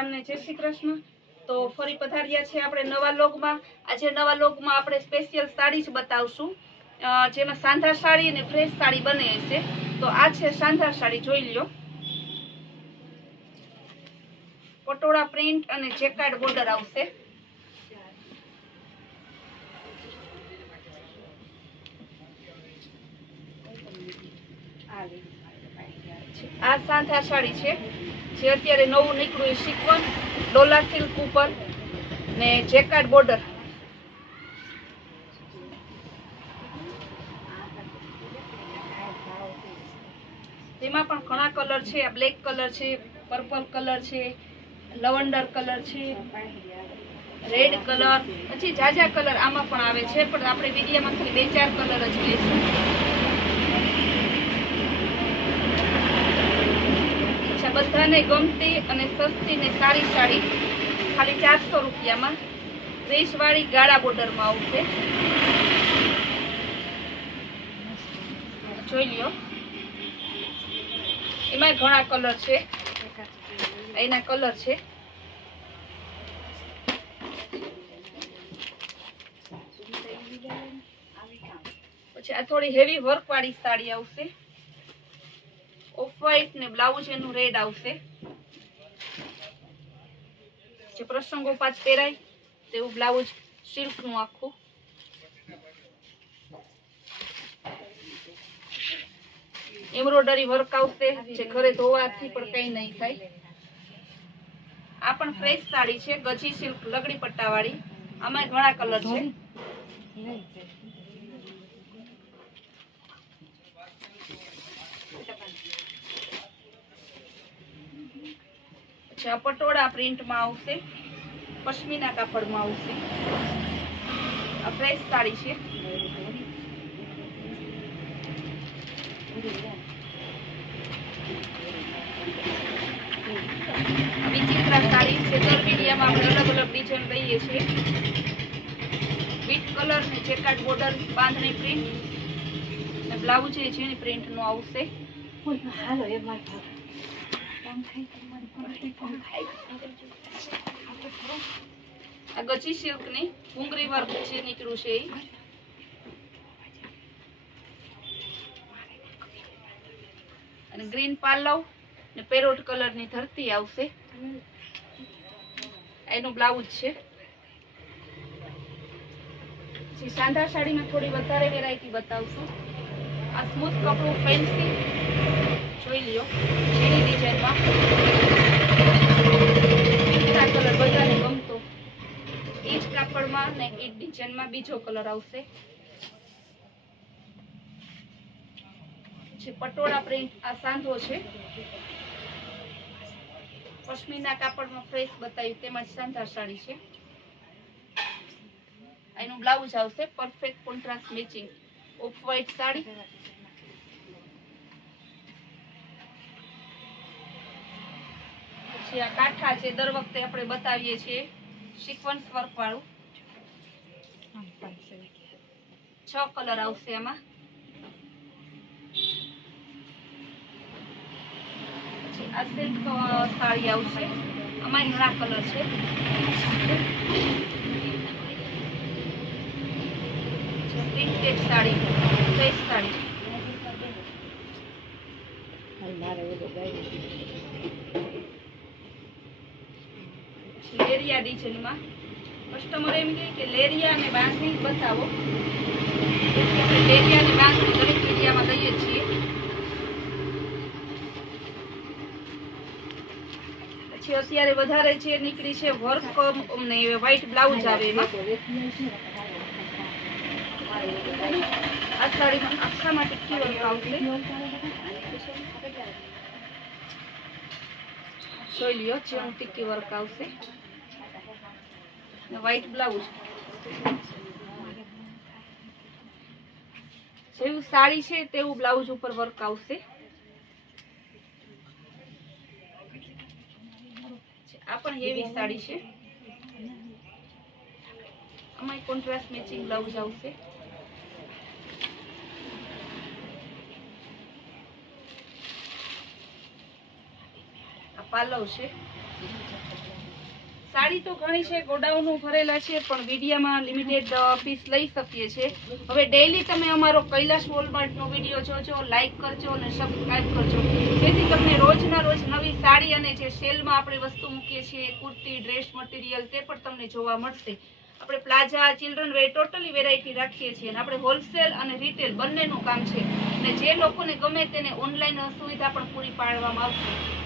સીતારામ ને જય શ્રી કૃષ્ણ। તો ફરી પધાર્યા છે આપણે નવા લોગમાં। આજે નવા લોગમાં આપણે સ્પેશિયલ સાડી જ બતાવશું, જેમાં સાંધા સાડી અને ફ્રેશ સાડી બને છે। તો આ છે સાંધા સાડી, જોઈ લ્યો। પટોળા પ્રિન્ટ અને જેકાર્ડ બોર્ડર આવશે। આ સાંધા સાડી છે જે અત્યારે નવું નીકળ્યું, સિક્વન ડોલા સિલ્ક ઉપર ને જેકાર્ડ બોર્ડર। તેમાં પણ ઘણા કલર છે, આ બ્લેક કલર છે, પર્પલ કલર છે, લવંડર કલર છે, રેડ કલર, પછી જાજા કલર આમાં પણ આવે છે, પણ આપણે વિડીયોમાં ખાલી 2-4 કલર જ લઈશું। બધાને ગમતી અને સસ્તી ને સારી સાડી ખાલી 400 રૂપિયામાં રેશ વાળી ગાળા બોર્ડરમાં આવશે। જોઈ લ્યો, એમાં ઘણા કલર છે, એના કલર છે। પછી આ થોડી હેવી વર્ક વાળી સાડી આવશે, ઓફ વ્હાઈટ ને બ્લાઉઝ એનું રેડ આવશે। જે પ્રસંગોપાત પહેરાય તેવું બ્લાઉઝ સિલ્ક નું આખું। એમ્બ્રોઇડરી વર્ક આવશે, જે ઘરે ધોવાથી પણ કઈ નહીં થાય। આ પણ ફ્રેશ સાડી છે, ગજી સિલ્ક લગડી પટ્ટા વાળી, આમાં ઘણા કલર છે। પછી આ પટોળા પ્રિન્ટમાં આવશે, પશ્મિના કાપડમાં આવશે। આ ફ્રેશ સાડી છે। વિચિત્રા સાડી છે, દર વિડીયોમાં આપણે અલગ અલગ ડિઝાઇન લઈએ છીએ। બીટ કલર ને જેકાર્ડ બોર્ડર, બાંધણી પ્રિન્ટ ને બ્લાઉઝ છે જેની પ્રિન્ટ નું આવશે। આ ગજી સિલ્ક ની ઘૂંઘરી વર્ક છે નીકળ્યું છે, અને ગ્રીન પાલવ ને પેરોટ કલર ની ધરતી આવશે, એનું બ્લાઉઝ છે। પછી સાંધા સાડીમાં થોડી વધારે વેરાયટી બતાવશું। આ સ્મૂથ કપડું ફેન્સી, જોઈ લ્યો, ઝીણી ડિઝાઇનમાં પિસ્તા કલર બધાને ગમતો, એ જ કાપડમાં ને એ ડિઝાઇનમાં બીજો કલર આવશે। પછી પટોળા પ્રિન્ટ, આ સાંધો છે, પશ્મિના કાપડમાં ફ્રેશ બતાવ્યું, તેમાં સાંધા સાડી છે। એનું બ્લાઉઝ આવશે perfect contrast matching, off white sari. પછી આ કાંઠા છે, દર વખતે આપણે બતાવીએ છીએ, સિક્વન્સ વર્ક વાળું, 6 કલર આવશે એમાં। પછી આ સિલ્ક સાડી આવશે, આમાં ઘણા કલર છે। પ્રિન્ટેડ સાડી, ફ્રેશ સાડી, લેરિયા ડિઝાઇનમાં। કસ્ટમર એમ કહે કે લેરિયા અને બાંધણી બતાવો, લેરિયા અને બાંધણી દરેક વિડીયોમાં લઈએ છીએ। પછી અત્યારે વધારે જે નીકળી છે વર્ક ને વ્હાઈટ બ્લાઉઝ આવે એમાં। આ સાડીમાં આખામાં ટિક્કી વર્ક આવશે, જોઈ લ્યો, જેવું ટિક્કી વર્ક આવશે, વ્હાઈટ બ્લાઉઝ, જેવું સાડી છે તેવું બ્લાઉઝ ઉપર વર્ક આવશે। આ પણ હેવી સાડી છે, આમાં કોન્ટ્રાસ્ટ મેચિંગ બ્લાઉઝ આવશે। આ પાલવ છે, સાડી તો ઘણી છે, ગોડાઉનો ભરેલા છે, પણ વિડીયામાં લિમિટેડ પીસ લઈ શકીએ છીએ. હવે ડેઈલી તમે અમારો કૈલાશ વોલમાર્ટનો વિડીયો જોજો, લાઈક કરજો અને સબસ્ક્રાઇબ કરજો, જેથી તમને રોજના રોજ નવી સાડી અને જે સેલમાં આપણે વસ્તુ મૂકીએ છીએ, કુર્તી, ડ્રેસ મટીરિયલ, તે પણ તમને જોવા મળશે. આપણે plaza, children were totally variety રાખીએ છીએ અને આપણે હોલસેલ અને રિટેલ બંનેનું કામ છે અને જે લોકોને ગમે તેને ઓનલાઈન સુવિધા પણ પૂરી પાડવામાં આવશે.